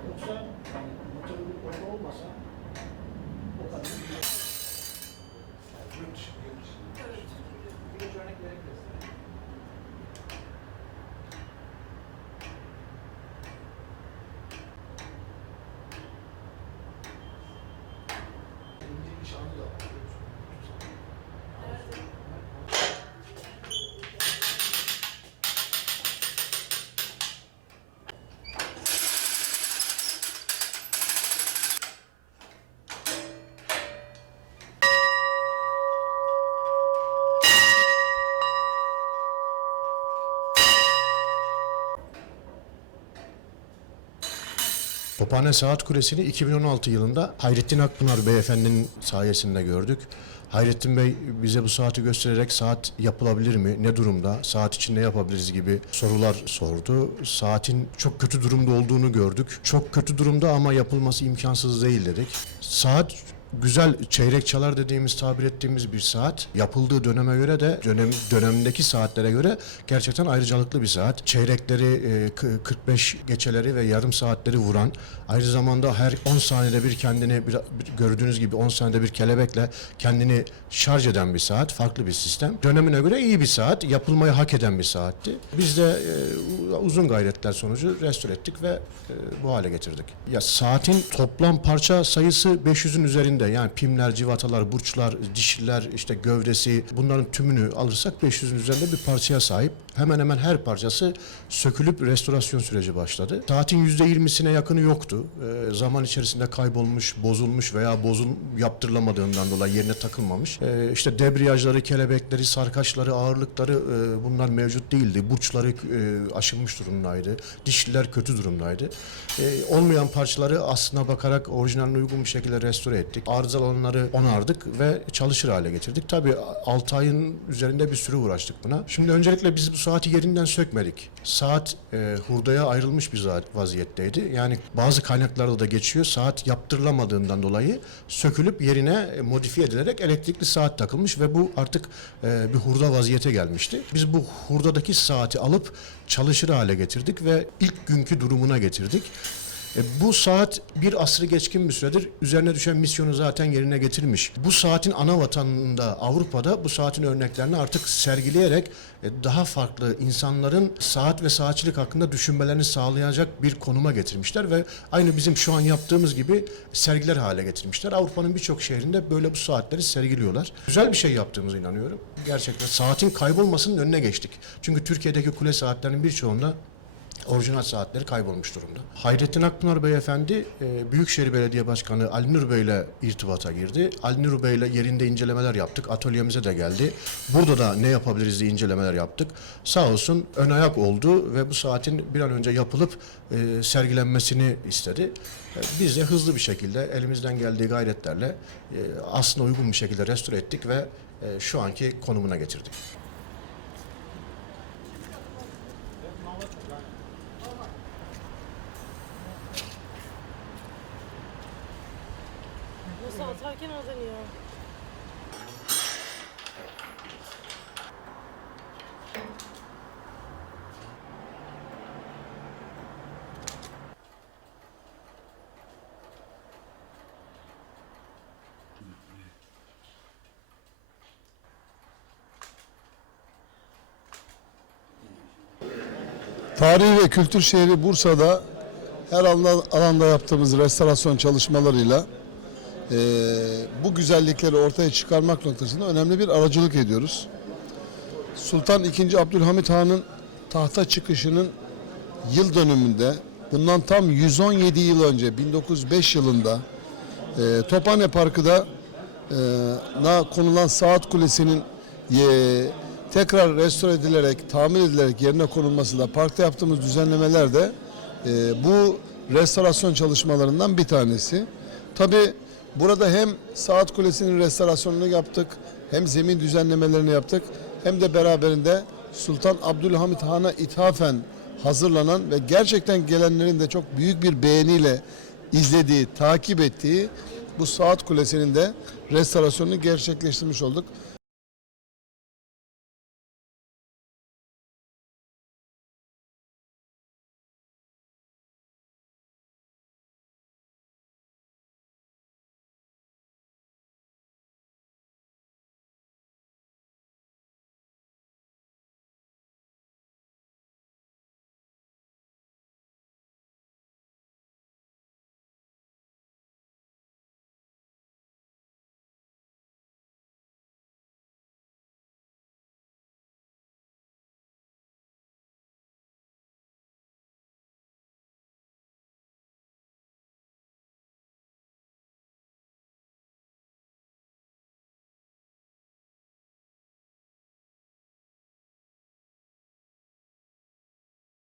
Yoksa yani motorun bir olmasa Tophane Saat Kulesi'ni 2016 yılında Hayrettin Akpınar Beyefendinin sayesinde gördük. Hayrettin Bey bize bu saati göstererek saat yapılabilir mi, ne durumda, saat için ne yapabiliriz gibi sorular sordu. Saatin çok kötü durumda olduğunu gördük. Çok kötü durumda ama yapılması imkansız değil dedik. Saat güzel çeyrek çalar dediğimiz tabir ettiğimiz bir saat. Yapıldığı döneme göre de dönem dönemdeki saatlere göre gerçekten ayrıcalıklı bir saat. Çeyrekleri e, kı- 45 geçeleri ve yarım saatleri vuran aynı zamanda her 10 saniyede bir kendini bir- gördüğünüz gibi 10 saniyede bir kelebekle kendini şarj eden bir saat. Farklı bir sistem. Dönemine göre iyi bir saat. Yapılmayı hak eden bir saatti. Biz de e, uzun gayretler sonucu restore ettik ve e, bu hale getirdik. Ya saatin toplam parça sayısı 500'ün üzerinde. Yani pimler, civatalar, burçlar, dişliler, işte gövdesi bunların tümünü alırsak 500'ün üzerinde bir parçaya sahip. Hemen hemen her parçası sökülüp restorasyon süreci başladı. Saatin %20'sine yakını yoktu. E, zaman içerisinde kaybolmuş, bozulmuş veya bozul yaptırılamadığından dolayı yerine takılmamış. E, işte debriyajları, kelebekleri, sarkaçları, ağırlıkları e, bunlar mevcut değildi. Burçları e, aşınmış durumdaydı. Dişliler kötü durumdaydı. E, olmayan parçaları aslına bakarak orijinaline uygun bir şekilde restore ettik. Arızalı olanları onardık ve çalışır hale getirdik. Tabii 6 ayın üzerinde bir süre uğraştık buna. Şimdi öncelikle biz bu saati yerinden sökmedik. Saat e, hurdaya ayrılmış bir vaziyetteydi. Yani bazı kaynaklarda da geçiyor. Saat yaptırılamadığından dolayı sökülüp yerine e, modifiye edilerek elektrikli saat takılmış ve bu artık e, bir hurda vaziyete gelmişti. Biz bu hurdadaki saati alıp çalışır hale getirdik ve ilk günkü durumuna getirdik. E, bu saat bir asrı geçkin bir süredir üzerine düşen misyonu zaten yerine getirmiş. Bu saatin ana vatanında Avrupa'da bu saatin örneklerini artık sergileyerek e, daha farklı insanların saat ve saatçilik hakkında düşünmelerini sağlayacak bir konuma getirmişler ve aynı bizim şu an yaptığımız gibi sergiler hale getirmişler. Avrupa'nın birçok şehrinde böyle bu saatleri sergiliyorlar. Güzel bir şey yaptığımıza inanıyorum. Gerçekten saatin kaybolmasının önüne geçtik. Çünkü Türkiye'deki kule saatlerinin birçoğunda orijinal saatleri kaybolmuş durumda. Hayrettin Akpınar Beyefendi e, Büyükşehir Belediye Başkanı Ali Nur Bey ile irtibata girdi. Ali Nur Bey ile yerinde incelemeler yaptık. Atölyemize de geldi. Burada da ne yapabiliriz diye incelemeler yaptık. Sağ olsun ön ayak oldu ve bu saatin bir an önce yapılıp e, sergilenmesini istedi. E, Biz de hızlı bir şekilde elimizden geldiği gayretlerle aslına uygun bir şekilde restore ettik ve şu anki konumuna getirdik. Nasıl atarken azalıyor. Tarihi ve kültür şehri Bursa'da her alanda yaptığımız restorasyon çalışmalarıyla eee, bu güzellikleri ortaya çıkarmak noktasında önemli bir aracılık ediyoruz. Sultan II. Abdülhamit Han'ın tahta çıkışının yıl dönümünde bundan tam 117 yıl önce 1905 yılında eee Tophane Parkı'da eee, na konulan saat kulesinin eee, tekrar restore edilerek, tamir edilerek yerine konulmasıyla parkta yaptığımız düzenlemeler de eee, bu restorasyon çalışmalarından bir tanesi. Tabi burada hem saat kulesinin restorasyonunu yaptık, hem zemin düzenlemelerini yaptık, hem de beraberinde Sultan Abdülhamit Han'a ithafen hazırlanan ve gerçekten gelenlerin de çok büyük bir beğeniyle izlediği, takip ettiği bu saat kulesinin de restorasyonunu gerçekleştirmiş olduk.